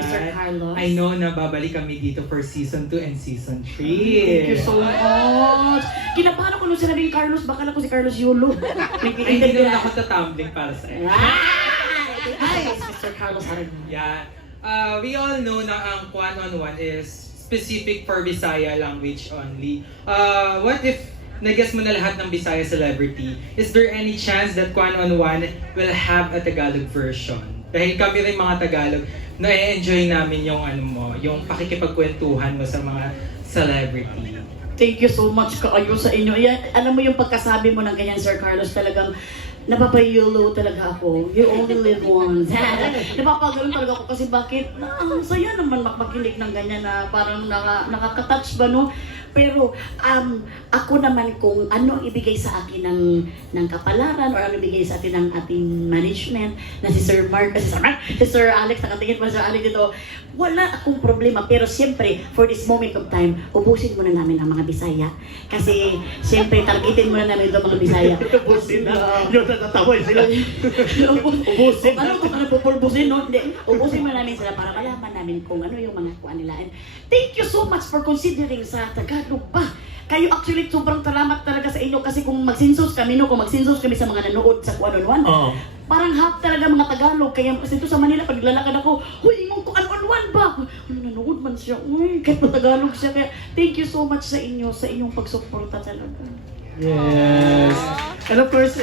Mr. Carlos. I know na babalik kami dito for season 2 and season 3. Thank you so much. Kinabahan ako nung sinabing Carlos, baka ako si Carlos Yulo. Ay, hindi naman ako tatumbling para sa iyo. Ay, Mr. Carlos Aragón. Yeah. We all know na ang Kwan on One is specific for Bisaya language only. What if nag-guess mo na lahat ng Bisaya celebrity? Is there any chance that Kwan on One will have a Tagalog version? Dahil kami rin mga Tagalog, na-enjoy namin yung yung pakikipagkwentuhan mo sa mga celebrity. Thank you so much kaayo sa inyo. Yan, alam mo yung pagkasabi mo ng ganyan, Sir Carlos, talagang napapayulo talaga ako. You only live once. Napapagano'n talaga ako kasi bakit? Ang saya naman makinig ng ganyan na parang nakaka-touch ba, no? Pero ako naman kung ano ibigay sa akin ng kapalaran or ano ibigay sa atin ng ating management na si Sir Mark, si Sir Alex, nakatingin pa Sir Alex dito, wala akong problema. Pero siyempre, for this moment of time, ubusin muna namin ang mga Bisaya. Kasi siyempre, targetin muna namin ito mga Bisaya. Ubusin na. Yung natataway sila. Ubusin na. Ano kung ano pupulbusin, no? Hindi. Ubusin muna namin sila para malaman namin kung ano yung mga kuha nila. And thank you so much for considering sa Tagalog ba. Kayo actually sobrang salamat talaga sa inyo kasi kung magsinsos kami, no? Kung magsinsos kami sa mga nanood sa Kwan on One, parang half talaga mga Tagalog. Kaya dito sa Manila, pag naglalakad ako, huy, ingong Kwan on One ba? Ano, nanood man siya. Uy, kahit pa Tagalog siya. Kaya thank you so much sa inyo, sa inyong pagsuporta talaga. Yes. And of course,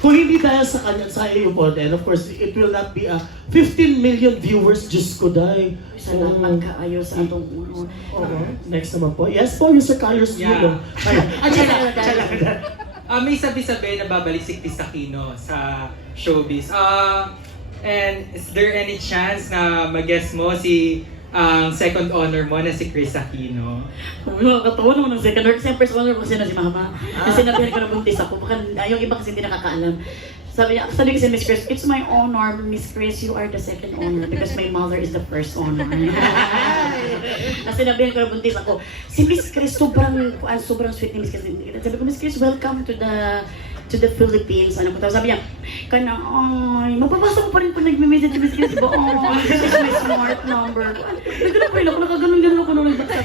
kung hindi dahil sa kanya, sa iyo po, and of course, it will not be 15 million viewers, Diyos ko dahil. Salamat kaayo sa atong Next naman po. Yes po, Mr. Carlos Yulo. May sabi-sabi na babalik si Chris Aquino sa showbiz. And is there any chance na mag-guess mo si ang second honor mo na si Chris Aquino? Nakakatawa naman ng second honor. Siyempre, first honor ko siya na si Mama. Kasi nabihan ko na buntis ako. Baka yung iba kasi hindi nakakaalam. Sabi niya, sabi ko si Miss Chris, it's my honor, Miss Chris, you are the second honor because my mother is the first honor. Kasi nabihan ko na buntis ako. Si Miss Chris, sobrang sweet ni Miss Chris. Sabi ko, Miss Chris, welcome to the Philippines. Ano po? Sabi niya, ay, mapapasa ko pa rin po nag-message si Miss Chris. Diba? Oh, this is my smart number. Nagano'n pa rin ako, nakaganon-ganon ako nung nagbasa.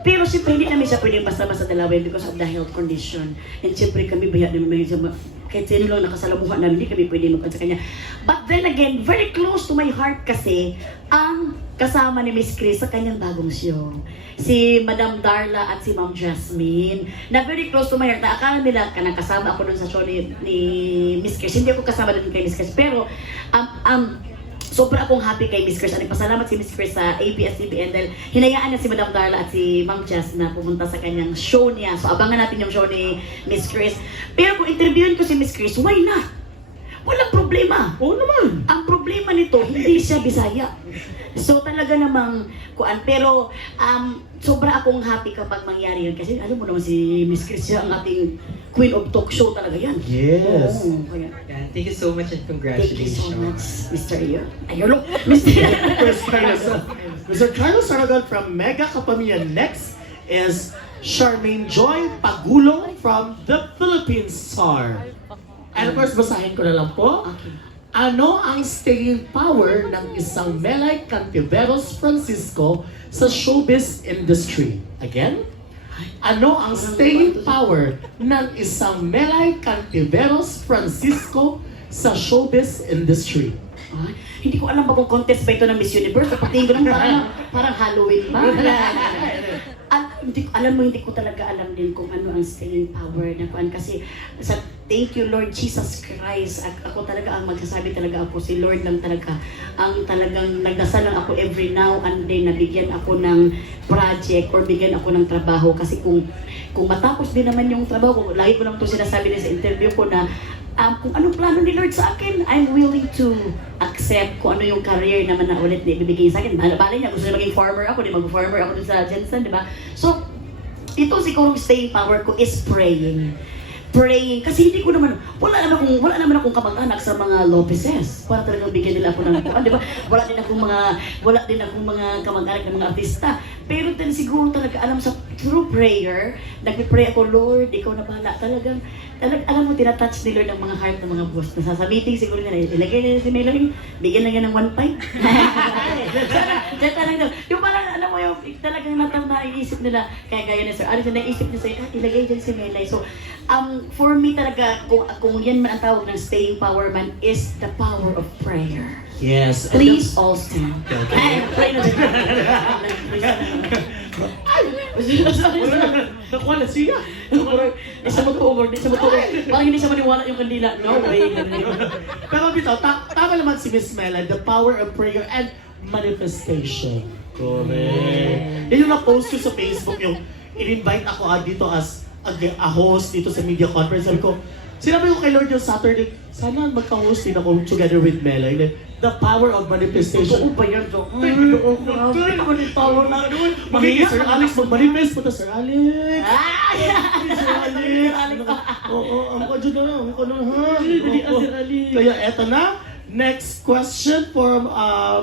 Pero siyempre, hindi namin siya pwedeng basta-basta dalawin because of the health condition. And siyempre, kami baya namin kahit sino lang nakasalamuhan namin, hindi kami pwede magkanta sa kanya. But then again, very close to my heart kasi ang kasama ni Miss Chris sa kanyang bagong show. Si Madam Darla at si Ma'am Jasmine. Na very close to my heart. Na akala nila kasama ako dun sa show ni Miss Chris. Hindi ako kasama dun kay Miss Chris. Pero, sobra akong happy kay Miss Chris. Pasalamat si Miss Chris sa ABS-CBN dahil hinayaan niya si Madam Darla at si Ma'am Jas na pumunta sa kanyang show niya. So abangan natin yung show ni Miss Chris. Pero kung interviewin ko si Miss Chris, why not? Walang problema. Oo naman. Ang problema nito, hindi siya Bisaya. So talaga namang kuan. Pero sobra akong happy kapag mangyari yun. Kasi alam mo naman si Miss Chris siya ang ating Queen of Talk Show talaga yan. Yes. Thank you so much and congratulations. Thank you so much, Mr. Iyo. Ayun, Mr. Mr. Carlos Aragon from Mega Kapamilya. Next is Charmaine Joy Pagulong from the Philippines Star. And of course, basahin ko na lang po. Okay. Ano ang staying power ng isang Melay Cantiveros Francisco sa showbiz industry? Again? Ano ang staying power ng isang Melay Cantiveros Francisco sa showbiz industry? Hindi ko alam ba kung contest ba ito ng Miss Universe. Pagtingin ko lang parang Halloween ba? Hindi ko talaga alam din kung ano ang staying power na kuan kasi sa thank you Lord Jesus Christ. Ako talaga ang magsasabi talaga ako si Lord lang talaga ang talagang nagdasal lang ako every now and then na bigyan ako ng project or bigyan ako ng trabaho kasi kung matapos din naman yung trabaho, lagi ko lang ito sinasabi din sa interview ko na kung anong plano ni Lord sa akin, I'm willing to accept kung ano yung career naman na ulit na ibibigay sa akin. Bala niya, gusto niya maging farmer ako, di mag-farmer ako dun sa Jensen, di ba? So, ito siguro staying power ko is praying. praying. Kasi hindi ko naman, wala naman akong kamag-anak sa mga Lopezes. Para talagang bigyan nila ako ng di ba? Wala din akong mga kamag-anak ng mga artista. Pero din siguro talaga alam sa through prayer, nagpe-pray ako, Lord, ikaw na bahala. Talagang alam mo, tinatouch ni Lord ang mga heart ng mga boss. Nasa meeting siguro nila, ilagay nila si Melanie, bigyan lang yan ng 1.5. Diyan talaga. Yung parang, alam mo yung talagang naiisip nila, kaya gaya na Sir Alex, naisip niya sa'yo, ilagay dyan si Melanie. So, for me talaga, kung yan man ang tawag ng staying power man, is the power of prayer. Yes. and Please all stand. Okay. Ay, pray na. Nakuha na siya. Di siya mag-over, di siya mag-over. Parang hindi siya maniwala yung kandila. No way. Pero bitaw, tama naman si Miss Mela, the power of prayer and manifestation. Correct. Yan yung na-post ko sa Facebook, yung in-invite ako dito as a host dito sa media conference. Sinabi ko kay Lord yung Saturday, sana magka-host din ako together with Mela. The power of manifestation. Totoo ba yan, Dok? Tuloy ako ng power na doon. Magiging Sir Alex, mag-manifest po Sir Alex. Sir Alex. Oo, ako dyan na. Ako na, ha? Sir Alex. Kaya eto na. Next question from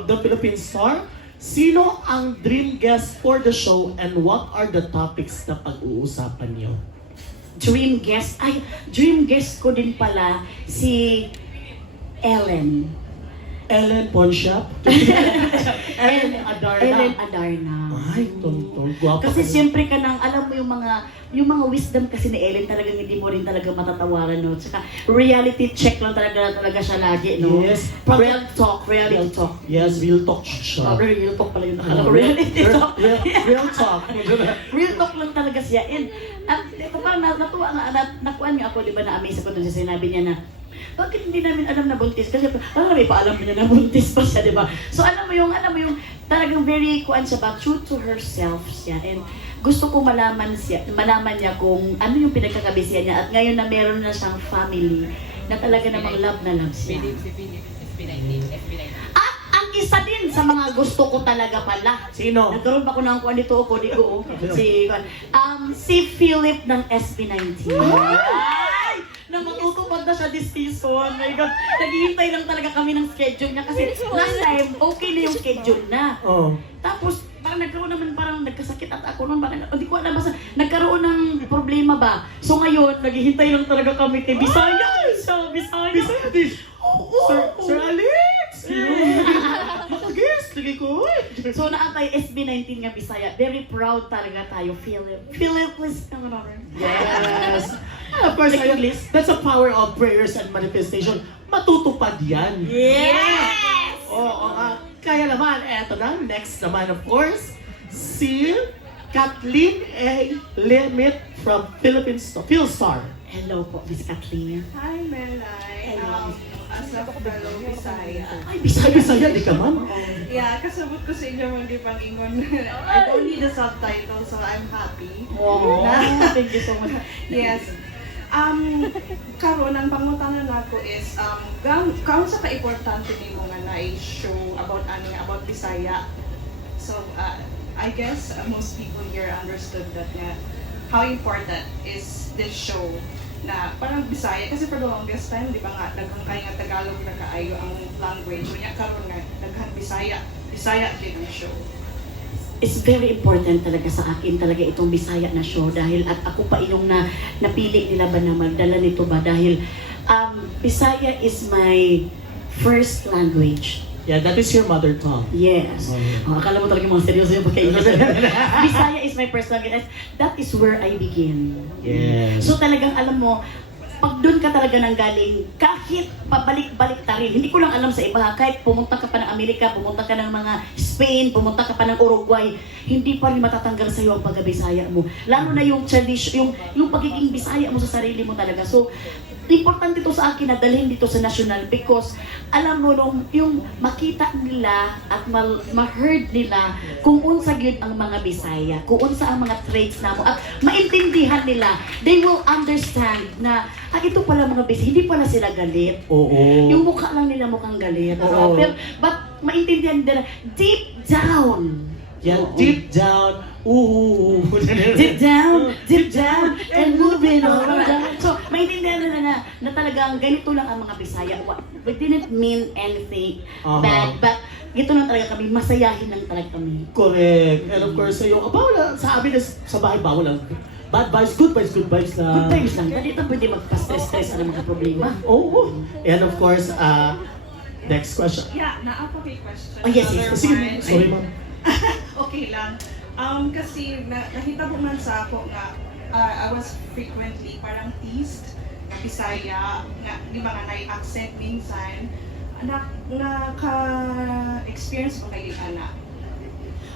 the Philippine Star. Sino ang dream guest for the show and what are the topics na pag-uusapan niyo? Dream guest ko din pala si Ellen. Ellen Pontiac? Ellen Adarna? Ellen Adarna. Ay, tonton. Guwapa Kasi ka. siyempre ka nang, alam mo yung mga wisdom kasi ni Ellen talagang hindi mo rin talaga matatawaran, no? Tsaka reality check lang talaga siya lagi, no? Yes. Reality talk. Yes, real talk siya. Real talk pala yung nakala ko. Reality talk. Real talk. Real talk lang talaga siya. And, at ito parang natuwa nga, nakuan niyo ako, di ba, na-amaze ako dun sa sinabi niya na, bakit hindi namin alam na buntis? Kasi parang may paalam niya na buntis pa siya, di ba? So alam mo yung talagang very kuan siya ba, true to herself siya. And gusto ko malaman niya kung ano yung pinagkakabisihan niya. At ngayon na meron na siyang family, na talaga namang love na love siya. At ang isa din sa mga gusto ko talaga pala, Sino? nagkaroon pa ko ng kuan dito ko, di ko, si Philip ng SB19. Ay! Na matutupad na siya this season. My God. Naghihintay lang talaga kami ng schedule niya kasi last time, okay na yung schedule na. Oh. Tapos, parang nagkaroon naman, parang nagkasakit at ako noon, hindi ko alam, basta nagkaroon ng problema ba? So ngayon, naghihintay lang talaga kami kay Bisaya. Bisaya dish. Sir Alex! Makaguest, lagi ko. So naatay SB19 nga Bisaya. Very proud talaga tayo, Philip. Philip, please come on over. Yes. And of course, that's the power of prayers and manifestation. Matutupad yan. Yes! Oo nga. Kaya naman, eto na, next naman of course, si Kathleen A. Limit from Philstar. Hello po, Miss Kathleen. Hi, Melay. As a fellow Bisaya. Ay, Bisaya. Bisaya, di ka man? Yeah, kasabot ko sa inyo hindi pang-ingon. I don't need the subtitle, so I'm happy. Wow, thank you so much. Yes. Karon ang pangutangan nako is karon sa ka-importante nimo nga na-show about Bisaya. So I guess most people here understood that how important is this show na parang Bisaya kasi for the longest time di ba nga daghang kay nga Tagalog na kaayo ang language unya karon nga daghang Bisaya din ang show. It's very important talaga sa akin talaga itong Bisaya na show dahil at ako pa yung napili nila ba na magdala nito ba dahil Bisaya is my first language. Yeah, that is your mother tongue. Yes. Akala mo talaga mga seryoso yung pagkain. Bisaya is my first language. That is where I begin. Yes. So talagang alam mo, pag doon ka talaga nang galing, kahit pabalik-balik ta rin, hindi ko lang alam sa iba, kahit pumunta ka pa ng Amerika, pumunta ka ng mga Spain, pumunta ka pa ng Uruguay, hindi pa rin matatanggal sa iyo ang pagka-Bisaya mo. Lalo na yung tradition, yung pagiging Bisaya mo sa sarili mo talaga. So, importante ito sa akin na dalhin dito sa national because alam mo nung yung makita nila at ma-heard nila kung unsa gyud ang mga Bisaya, kung unsa ang mga traits namo at maintindihan nila, they will understand na ito pala mga Bisaya, hindi pala sila galit. Oo. Yung mukha lang nila mukhang galit. Oo. Pero but maintindihan nila deep down. Yeah, Oo. deep down. Ooh. Deep down, and moving on. So, maintindihan na talagang ganito lang ang mga Bisaya. We didn't mean anything bad, but gito lang talaga kami, masayahin lang talaga kami. Correct. And of course, sa'yo, bawal lang. Sa amin, sa bahay, bawal lang. Bad vibes, good vibes, good vibes Good lang. times lang, dito pwede magpa-stress-stress ng mga problema. Oo. And of course, next question. Yeah, naapa kay question. Oh, yes, Another yes. Sige, one. sorry ma'am. Okay lang. Kasi nakita ko man sa ako nga I was frequently parang teased na Bisaya, nga di ba nga accent minsan, naka-experience ba kayo anak?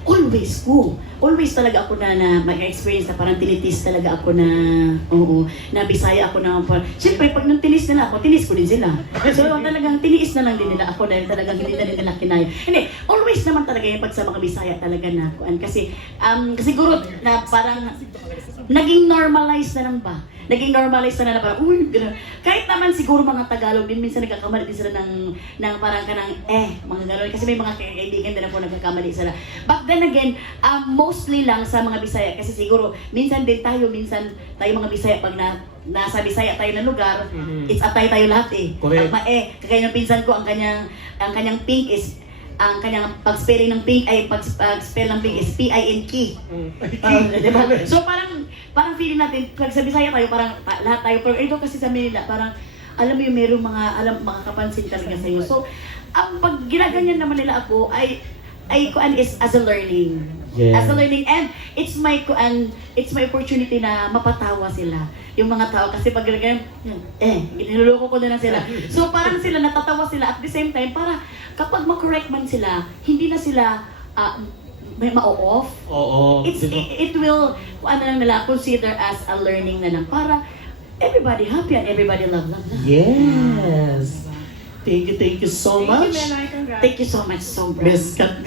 Always ko. Always talaga ako na mag-experience na parang tinitis talaga ako na, na Bisaya ako na. Siyempre, pag nung tinis nila ako, tinis ko din sila. So talagang tiniis na lang din nila ako dahil talagang hindi na rin nila kinaya. Hindi, always naman talaga yung pag sa mga Bisaya talaga na. Kasi siguro na parang naging normalized na lang ba? Naging normalized na parang, uy, gano'n. Kahit naman siguro mga Tagalog din, minsan nagkakamali din sila ng parang mga gano'n. Kasi may mga kaibigan din ako nagkakamali sila. But then again, mostly lang sa mga Bisaya. Kasi siguro, minsan tayo mga Bisaya, pag nasa Bisaya tayo na lugar, it's atay tayo lahat eh. Correct. Kaya yung pinsan ko, ang kanyang pink is, ang kanyang pag-spelling ng pink ay pag-spell ng pink is P-I-N-K. Diba? So parang feeling natin, pag sa Bisaya tayo, parang lahat tayo, pero ito kasi sa Manila, parang alam mo yung merong makakapansin talaga sa iyo. So, ang pag ginaganyan naman nila ako ay kuan is as a learning. Yeah. As a learning, and it's my opportunity na mapatawa sila. Yung mga tao kasi pag ganyan, niloloko ko na lang sila. So parang sila natatawa sila at the same time para kapag ma-correct man sila, hindi na sila may ma-off. Oo. It will lang nila consider as a learning na lang para everybody happy and everybody love. Yes. Thank you so Thank you, much. Melay. Congrats. Thank you so much, so Miss Kat